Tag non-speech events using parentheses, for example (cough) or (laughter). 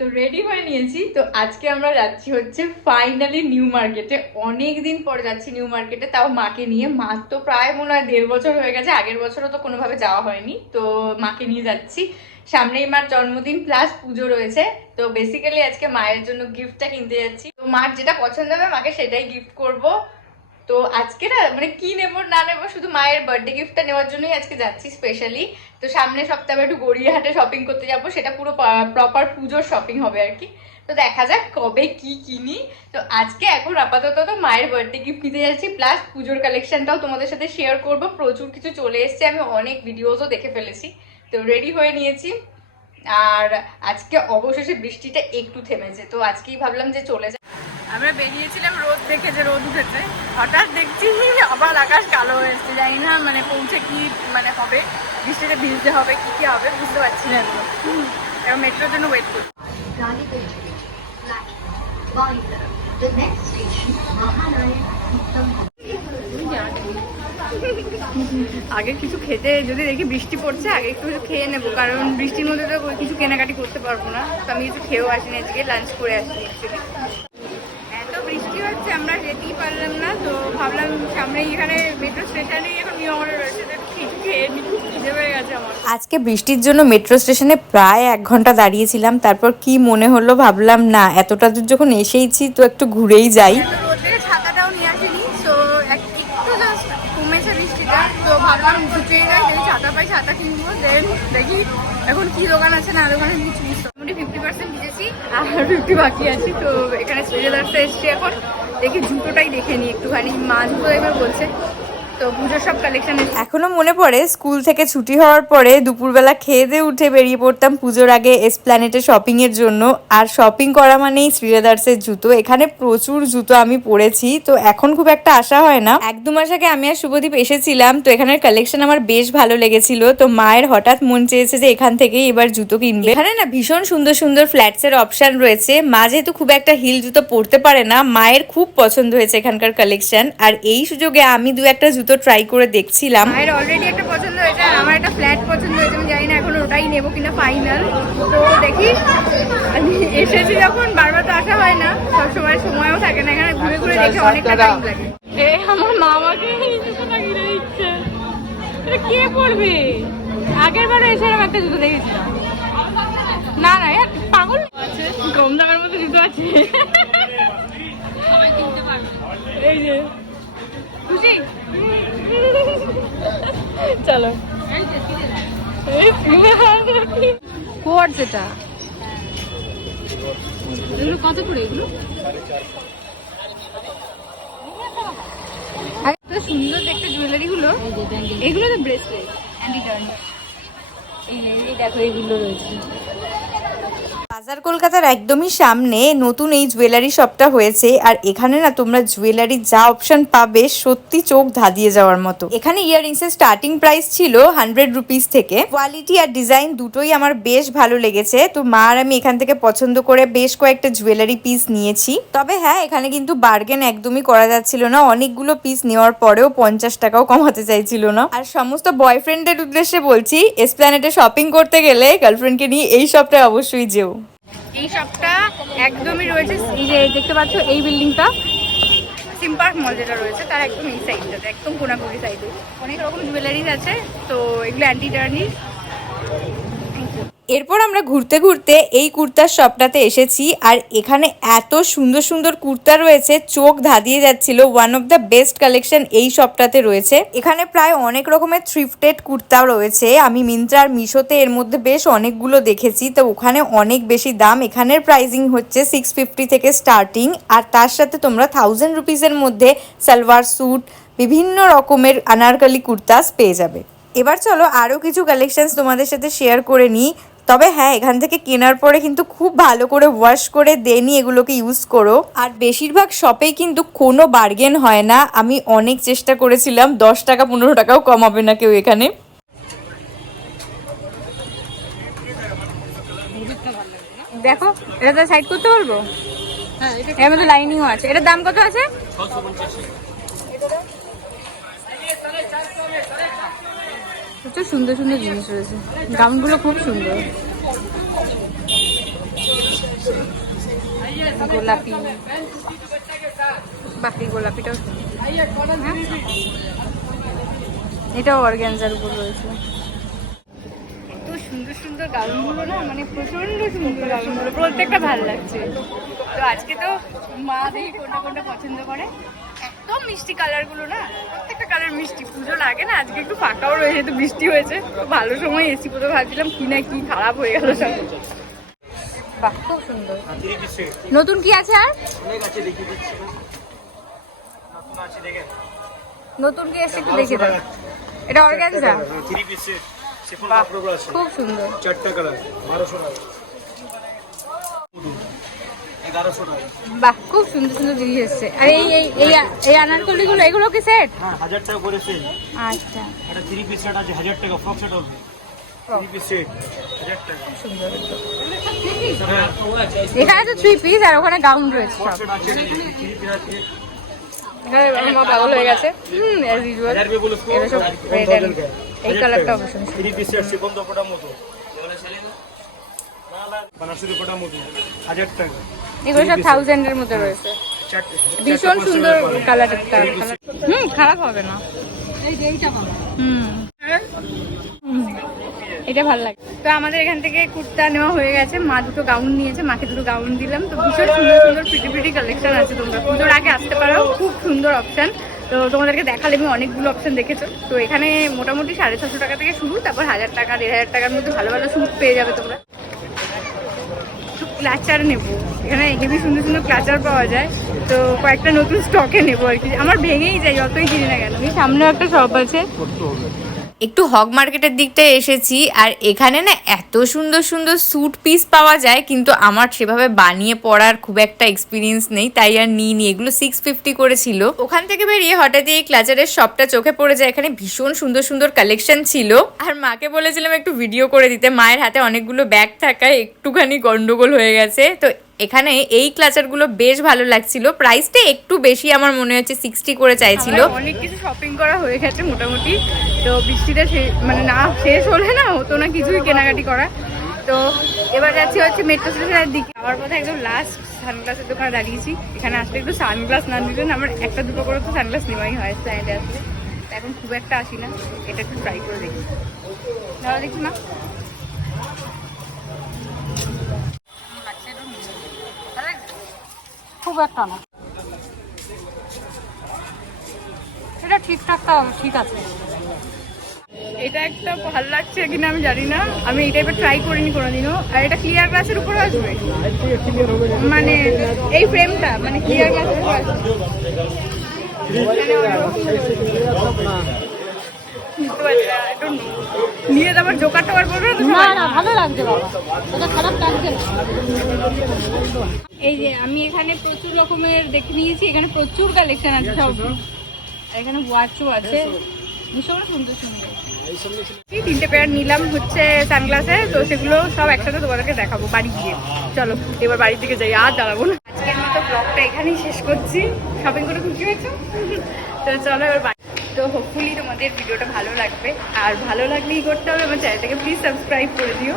তো রেডি হয়ে নিয়েছি। তো আজকে আমরা যাচ্ছি হচ্ছে ফাইনালি নিউ মার্কেটে অনেক দিন পরে যাচ্ছি নিউ মার্কেটে তাও মাকে নিয়ে। মা তো প্রায় মনে হয় দেড় বছর হয়ে গেছে, আগের বছরও তো কোনোভাবে যাওয়া হয়নি। তো মাকে নিয়ে যাচ্ছি। সামনেই মার জন্মদিন প্লাস পুজো রয়েছে। তো বেসিক্যালি আজকে মায়ের জন্য গিফটটা কিনতে যাচ্ছি। তো মার যেটা পছন্দ হবে, মাকে সেটাই গিফট করব। তো আজকে না মানে কি নেব, না নেব, শুধু মায়ের বার্থডে গিফটটা নেওয়ার জন্যই আজকে যাচ্ছি স্পেশালি তো সামনে সপ্তাহে একটু গড়িয়াহাটে শপিং করতে যাব, সেটা পুরো প্রপার পুজোর শপিং হবে আর কি। তো দেখা যাক কবে কি কিনি। তো আজকে এখন আপাতত তো মায়ের বার্থডে গিফট নিতে যাচ্ছি প্লাস পুজোর কালেকশনটাও তোমাদের সাথে শেয়ার করব। প্রচুর কিছু চলে এসছে, আমি অনেক ভিডিওসও দেখে ফেলেছি। তো রেডি হয়ে নিয়েছি। আর আজকে অবশেষে বৃষ্টিটা একটু থেমেছে, তো আজকেই ভাবলাম যে চলে যায় আমরা বেরিয়েছিলাম রোদ দেখে যে রোদ উঠেছে। হঠাৎ দেখছি আবার আকাশ কালো হয়েছে জানি না মানে পৌঁছে কি মানে হবে বৃষ্টিতে ভিজতে হবে কি কি হবে বুঝতে পারছি না এগুলো এবার মেট্রোর জন্য ওয়েট করছি। আগে কিছু খেতে যদি দেখি বৃষ্টি পড়ছে আগে একটু কিছু খেয়ে নেব। কারণ বৃষ্টির মধ্যে তো কিছু কেনাকাটি করতে পারব না। তো আমি কিছু খেয়েও আসিনি আজকে লাঞ্চ করে আসিনি actually। এত বৃষ্টি হচ্ছে আমরা যেতেই পারলাম না তো ভাবলাম সামনে এখানে মেট্রো স্টেশনেই এখন নিউ আমাদের রয়েছে। আজকে বৃষ্টির জন্য মেট্রো স্টেশনে প্রায় এক ঘণ্টা দাঁড়িয়েছিলাম তারপর কি মনে হলো ভাবলাম না এতটা দূর যখন এসেইছি তো একটু ঘুরেই যাই। এত রোদ থেকে ছাতাটাও নিয়ে আসিনি তো একটু জাস্ট কমেছে বৃষ্টিটা তো ভাবলাম দুটোই না যদি ছাতা পাই ছাতা কিনবো দেন দেখি এখন কি দোকান আছে না দোকানে কিছু মোটামুটি ফিফটি পার্সেন্ট দিয়েছি আর ফিফটি বাকি আছে তো এখানে শ্রীজাদার্সে এসছি এখন। দেখি জুতোটাই দেখে নিই একটুখানি। মা জুতো এবার বলছে তো পুজোর সব এখনও মনে পড়ে, স্কুল থেকে ছুটি হওয়ার পরে দুপুরবেলা খেয়ে দিয়ে উঠে বেরিয়ে পড়তাম পুজোর আগে এসপ্ল্যানেটে শপিং এর জন্য। আর শপিং করা মানেই শ্রীরাদার্সের জুতো। এখানে প্রচুর জুতো আমি পরেছি, তো এখন খুব একটা আশা হয় না। এক দু মাস আগে আমি আর শুভদীপ এসেছিলাম, তো এখানের কালেকশন আমার বেশ ভালো লেগেছিল। তো মায়ের হঠাৎ মন চেয়েছে যে এখান থেকেই এবার জুতো কিনবে। এখানে না ভীষণ সুন্দর সুন্দর ফ্ল্যাটস এর অপশন রয়েছে। মা যেহেতু খুব একটা হিল জুতো পরতে পারে না, মায়ের খুব পছন্দ হয়েছে এখানকার কালেকশন আর এই সুযোগে আমি দু একটা জুতো ট্রাই করে দেখছিলাম। মায়ের অলরেডি একটা পছন্দ হয়েছে আর আমার একটা ফ্ল্যাট পছন্দ হয়েছে আমি জানি না এখন ওটাই নেব কিনা ফাইনাল তো দেখি আমি এসেছি যখন বারবার তো আসা হয় না সবসময় সময়ও থাকে না এখানে ঘুরে ঘুরে দেখে অনেকটা টাইম লাগে। এ আমার মা আমাকে এই জুতোটা কিনে দিচ্ছে এটা কে পরবে? আগের বারে এসে এরকম একটা জুতো দেখেছিলাম। না না পাগল। আছে কম দামের মধ্যে জুতো আছে এই যে খুশি চলো। কোয়ার যেটা এগুলো কত করে এগুলো? এত সুন্দর দেখতে জুয়েলারি গুলো। এগুলো তো ব্রেসলেট এই দেখো এগুলো রয়েছে। বাজার কলকাতার একদমই সামনে নতুন এই জুয়েলারি শপটা হয়েছে। আর এখানে না তোমরা জুয়েলারির যা অপশন পাবে সত্যি চোখ ধাঁধিয়ে যাওয়ার মতো। এখানে ইয়াররিংস এর স্টার্টিং প্রাইস ছিল হান্ড্রেড রুপিস থেকে। কোয়ালিটি আর ডিজাইন দুটোই আমার বেশ ভালো লেগেছে। তো মা আর আমি এখান থেকে পছন্দ করে বেশ কয়েকটা জুয়েলারি পিস নিয়েছি। তবে হ্যাঁ এখানে কিন্তু বার্গেন একদমই করা যাচ্ছিল না। অনেকগুলো পিস নেওয়ার পরেও পঞ্চাশ টাকাও কমাতে চাইছিল না। আর সমস্ত বয়ফ্রেন্ডের উদ্দেশ্যে বলছি এসপ্ল্যানেটে শপিং করতে গেলে গার্লফ্রেন্ডকে নিয়ে এই শপটায় অবশ্যই যেও। এই শপটা একদমই রয়েছে। যে দেখতে পাচ্ছ, এই বিল্ডিংটা সিম্পার্ক মল যেটা রয়েছে, তার একদম এই সাইডটাতে, একদম কোনাকুড়ি সাইডে। অনেক রকম জুয়েলারিজ আছে, তো এগুলো অ্যান্টি টার্নিশ এরপর আমরা ঘুরতে ঘুরতে এই কুর্তার শপটাতে এসেছি আর এখানে এত সুন্দর সুন্দর কুর্তা রয়েছে, চোখ ধাঁধিয়ে যাচ্ছিল। One of the best collection এই শপটাতে রয়েছে। এখানে প্রায় অনেক রকমের থ্রিফটেড কুর্তা রয়েছে। আমি মিন্ত্রা আর মিশোতে এর মধ্যে বেশ অনেকগুলো দেখেছি। তো ওখানে অনেক বেশি দাম। এখানের প্রাইজিং হচ্ছে সিক্স ফিফটি থেকে স্টার্টিং আর তার সাথে তোমরা থাউজেন্ড রুপিসের মধ্যে সালোয়ার স্যুট বিভিন্ন রকমের আনারকালি কুর্তাস পেয়ে যাবে। এবার চলো আরও কিছু কালেকশানস তোমাদের সাথে শেয়ার করে নিই। তবে হ্যাঁ এখান থেকে কেনার পরে কিন্তু খুব ভালো করে ওয়াশ করে দেনি এগুলোকে ইউজ করো। আর বেশিরভাগ শপেই কিন্তু কোনো বার্গেন হয় না। আমি অনেক চেষ্টা করেছিলাম দশ টাকা পনেরো টাকাও কমাবে না কেউ এখানে। দেখো এটা তো সাইড করতে পারব এর মধ্যে লাইনিংও আছে। এটার দাম কত আছে? প্রচুর সুন্দর সুন্দর জিনিস রয়েছে। গাউনগুলো খুব সুন্দর। গোলাপি। বাকি গোলাপিটাও হ্যাঁ? এটাও অর্গ্যানজার উপর রয়েছে। এত সুন্দর সুন্দর গাউনগুলো না মানে প্রচণ্ড সুন্দর গাউনগুলো, প্রত্যেকটা ভালো লাগছে। তো আজকে তো মা দেখি কোনটা কোনটা পছন্দ করে? একদম মিষ্টি কালারগুলো না প্রত্যেকটা কালার মিষ্টি। পুজো লাগে না আজকে একটু ফাঁকাও রয়েছে তো বৃষ্টি হয়েছে। তো ভালো সময় এসি পরে ভাবছিলাম কি না কি খারাপ হয়ে গেল সব। বাহ খুব সুন্দর। নতুন কি আছে আর? নতুন কি এসে একটু দেখে দাও। এটা অর্গানজা? খুব সুন্দর। চারটা কালার বারোশো টাকা। বাহ খুব সুন্দর সুন্দর জিনিস এসছে। আর এই এই এই এই আনারকলিগুলো এগুলো কি সেট হ্যাঁ হাজার টাকা করে সেল আচ্ছা। একটা থ্রি পিস সেট আছে হাজার টাকা ফ্রক সেট হবে। সেট হ্যাঁ এখানে তো থ্রি পিস আর ওখানে গাউন রয়েছে সেট এখানে মা পাগল হয়ে গেছে। হুম অ্যাজ ইউজুয়াল হাজার রুপে বলে এগুলো সব red এই কালারটা অবশ্য three piece set chiffon dupatta মতো। বানারসি দোপটা মতো। হাজার টাকা। এগুলো সব থাউজেন্ডের মধ্যে রয়েছে। ভীষণ সুন্দর কালারটা হুম খারাপ হবে না। হুম। এটা ভালো লাগে। তো আমাদের এখান থেকে কুর্তা নেওয়া হয়ে গেছে। মা দুটো গাউন নিয়েছে মাকে দুটো গাউন দিলাম। তো ভীষণ সুন্দর সুন্দর প্রিটি প্রিটি কালেকশন আছে তোমরা। পুজোর আগে আসতে পারো। খুব সুন্দর অপশন তো তোমাদেরকে দেখালে আমি অনেকগুলো অপশন দেখেছ। তো এখানে মোটামুটি সাড়ে ছশো টাকা থেকে শুরু তারপর হাজার টাকা দেড় হাজার টাকার মধ্যে ভালো ভালো স্যুট পেয়ে যাবে তোমরা। ক্লাচার নেব। এখানে হেভি সুন্দর সুন্দর ক্লাচার পাওয়া যায়। তো কয়েকটা নতুন স্টকে নেব আর কি। আমার ভেঙেই যায়, যতই কিনি না কেন। সামনেও একটা শপ আছে। একটু হক মার্কেটের দিকটায় এসেছি, আর এখানে না এত সুন্দর সুন্দর স্যুট পিস পাওয়া যায়, কিন্তু আমার সেভাবে বানিয়ে পড়ার খুব একটা এক্সপিরিয়েন্স নেই, তাই আর নিই নি এগুলো সিক্স ফিফটি করেছিল। ওখান থেকে বেরিয়ে হঠাৎই এই ক্লাচারের শপটা চোখে পড়ে যায়, এখানে ভীষণ সুন্দর সুন্দর কালেকশন ছিল। আর মাকে বলেছিলাম একটু ভিডিও করে দিতে, মায়ের হাতে অনেকগুলো ব্যাগ থাকায় একটুখানি গন্ডগোল হয়ে গেছে, তো এখানে এই ক্লাচারগুলো বেশ ভালো লাগছিল। প্রাইসটা একটু বেশি আমার মনে হচ্ছে সিক্সটি করে চাইছিল। অনেক কিছু শপিং করা হয়ে গেছে মোটামুটি। তো বৃষ্টিটা মানে না শেষ হলে না হতো না কিছুই কেনাকাটি করা। তো এবার যাচ্ছি হচ্ছে মেট্রো স্টেশনের দিকে। আমার কথা একদম লাস্ট সানগ্লাসের দোকানে দাঁড়িয়েছি। এখানে আসলে একটু সানগ্লাস না নিলে আমার একটা দুটো করে তো সানগ্লাস নেওয়াই হয় স্ট্যান্ডে আসলে এখন খুব একটা আসি না। এটা একটু ট্রাই করে দেখি। দাঁড়া দেখি না খুব একটা না। এটা ঠিকঠাক ঠিক আছে। এটা একটা ভালো লাগছে কিনা আমি জানি না। আমি এই টাইপের ট্রাই করিনি কোনোদিনও। আর এটা ক্লিয়ার গ্লাসের উপরে আসবে? মানে এই ফ্রেমটা মানে ক্লিয়ার গ্লাসের উপরে আসবে? বুঝতে পারছি না, I নিয়ে আবার জোকার টোকার করবে না ভালো লাগছে বাবা। এটা খারাপ লাগছে না। এই যে আমি এখানে প্রচুর রকমের দেখে নিয়েছি এখানে প্রচুর কালেকশন আছে সব। এখানে ওয়াচও আছে। ভীষণ সুন্দর সুন্দর। এই তিনটে পেয়ার নিলাম হচ্ছে সানগ্লাসে তো সেগুলো সব একসাথে তোমাদেরকে দেখাবো বাড়ি গিয়ে। চলো এবার বাড়ির দিকে যাই আর দাঁড়াবো না। আজকের মতো ব্লগটা এখানেই শেষ করছি। শপিং করে খুশি হয়েছো? (laughs) তো চলো এবার বাড়ি তো হোপফুলি তোমাদের ভিডিওটা ভালো লাগবে। আর ভালো লাগলেই করতে হবে, আমার চ্যানেলটাকে প্লিজ সাবস্ক্রাইব করে দিও।